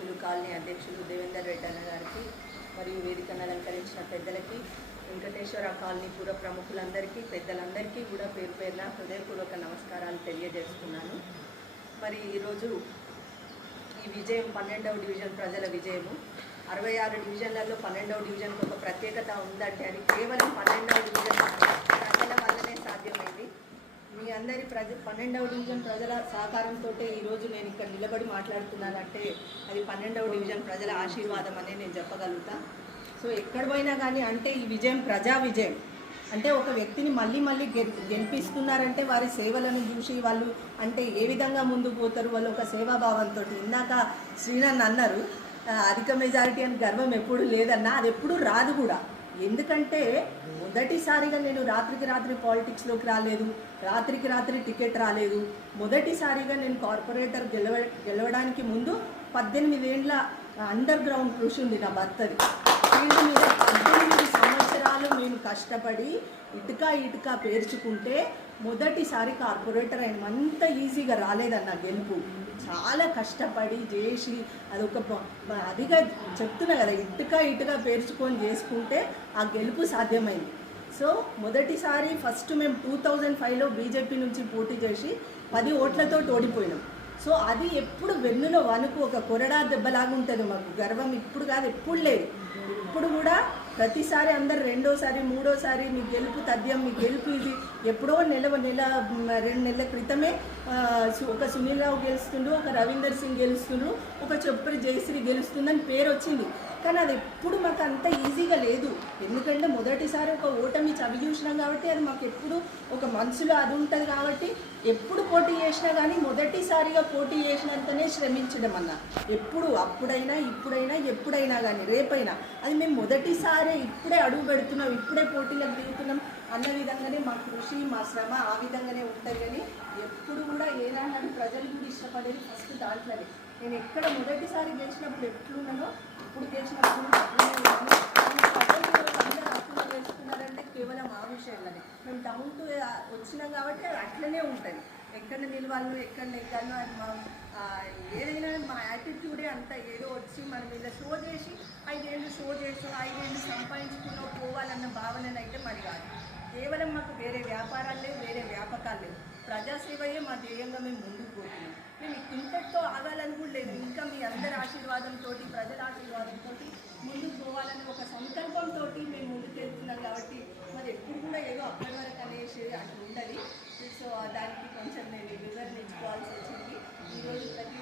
అధ్యక్షులు కాలనీ అధ్యక్షులు దేవేందర్ రెడ్డి అన్న గారికి మరియు వేదికను అలంకరించిన పెద్దలకి వెంకటేశ్వర కాలనీ పూర్వ ప్రముఖులందరికీ పెద్దలందరికీ కూడా పేరు పేరున హృదయపూర్వక నమస్కారాలు తెలియజేస్తున్నాను. మరి ఈరోజు ఈ విజయం 12వ డివిజన్ ప్రజల విజయము. 66 డివిజన్లలో 12వ డివిజన్కి ఒక ప్రత్యేకత ఉందంటే అది కేవలం 12వ డివిజన్ ప్రజల వల్లనే సాధ్యమైంది. మీ అందరి 12వ డివిజన్ ప్రజల సహకారంతో ఈరోజు నేను ఇక్కడ నిలబడి మాట్లాడుతున్నానంటే అది 12వ డివిజన్ ప్రజల ఆశీర్వాదం అనే నేను చెప్పగలుగుతా. సో ఎక్కడ పోయినా కానీ అంటే ఈ విజయం ప్రజా విజయం అంటే ఒక వ్యక్తిని మళ్ళీ గెలిపిస్తున్నారంటే వారి సేవలను చూసి వాళ్ళు అంటే ఏ విధంగా ముందుకు పోతారు, వాళ్ళు ఒక సేవాభావంతో. ఇందాక శ్రీనాథ్ అన్నారు అధిక మెజారిటీ అని గర్వం ఎప్పుడు లేదన్నా, అది ఎప్పుడు రాదు కూడా. ఎందుకంటే మొదటిసారిగా నేను రాత్రికి రాత్రి పాలిటిక్స్లోకి రాలేదు, రాత్రికి రాత్రి టికెట్ రాలేదు. మొదటిసారిగా నేను కార్పొరేటర్ గెలవడానికి ముందు 18 ఏళ్ళ అండర్ గ్రౌండ్ కృషి ఉంది నా భర్తది. ఫీల్డ్ మీద 18 సంవత్సరాలు మేము కష్టపడి ఇటుక పేర్చుకుంటే మొదటిసారి కార్పొరేటర్ అయిన అంత ఈజీగా రాలేదన్న గెలుపు. చాలా కష్టపడి చేసి అదొక అదిగా చెప్తున్నా కదా, ఇటుక పేర్చుకొని చేసుకుంటే ఆ గెలుపు సాధ్యమైంది. సో మొదటిసారి ఫస్ట్ మేము 2005లో బీజేపీ నుంచి పోటీ చేసి 10 ఓట్లతో ఓడిపోయినాం. సో అది ఎప్పుడు వెన్నులో వణుకు ఒక కొరడా దెబ్బలాగా ఉంటుంది. మాకు గర్వం ఇప్పుడు కాదు, ఎప్పుడు లేదు. ఇప్పుడు కూడా ప్రతిసారి అందరు రెండోసారి మూడోసారి మీ గెలుపు తథ్యం, మీ గెలుపు ఇది. ఎప్పుడో 2 నెలల క్రితమే ఒక సునీల్ రావు గెలుస్తుండ్రు, ఒక రవీందర్ సింగ్ గెలుస్తుండ్రు, ఒక చొప్పరి జయశ్రీ గెలుస్తుందని పేరు వచ్చింది. కానీ అది ఎప్పుడు మాకు అంత ఈజీగా లేదు. ఎందుకంటే మొదటిసారి ఒక ఓటమి చవి చూసినాం కాబట్టి అది మాకు ఎప్పుడు ఒక మనసులో అది ఉంటుంది కాబట్టి ఎప్పుడు పోటీ చేసినా కానీ మొదటిసారిగా పోటీ చేసినంతనే శ్రమించడం అన్న. ఎప్పుడు అప్పుడైనా ఇప్పుడైనా ఎప్పుడైనా కానీ రేపైనా అది మేము మొదటిసారి ఇప్పుడే అడుగు పెడుతున్నాం, ఇప్పుడే పోటీలకు దిగుతున్నాం అన్న విధంగానే మా కృషి మా శ్రమ ఆ విధంగానే ఉంటుంది. కానీ ఎప్పుడు కూడా ఏనాడు ప్రజలు కూడా ఇష్టపడేది ఫస్ట్ దాంట్లోనే. నేను ఎక్కడ మొదటిసారి గెలిచినప్పుడు ఎట్లున్నానో ఇప్పుడు గెలిచినప్పుడు అందరూ అప్పులు వేసుకున్నారంటే కేవలం ఆ విషయంలోనే. మేము టౌన్ టు వచ్చినాం కాబట్టి అది అట్లనే ఉంటుంది. ఎక్కడ నిలవాళ్ళు ఎక్కడ నెగ్గాలో అది మా ఏదైనా మా యాటిట్యూడే అంత. ఏదో వచ్చి మన మీద షో చేసి 5 ఏళ్ళు షో చేసి 5 ఏళ్ళు సంపాదించుకున్న పోవాలన్న భావననైతే మరి కాదు. కేవలం మాకు వేరే వ్యాపారాలు లేవు, వేరే వ్యాపకాలు లేవు. ప్రజాసేవయే మా ధ్యేయంగా మేము ముందుకు పోతున్నాం. మేము ఇంతటితో ఆగాలని కూడా లేదు. ఇంకా మీ అందరి ఆశీర్వాదంతో ప్రజల ఆశీర్వాదంతో ముందుకు పోవాలని ఒక సంకల్పంతో మేము ముందుకు వెళ్తున్నాం. కాబట్టి మరి ఎప్పుడు కూడా ఏదో అక్కడి వరకు అనేసి అట్లా ఉండదు. సో దానికి కొంచెం నేను వివరణ ఇచ్చుకోవాల్సి వచ్చింది. ఈరోజు ప్రతి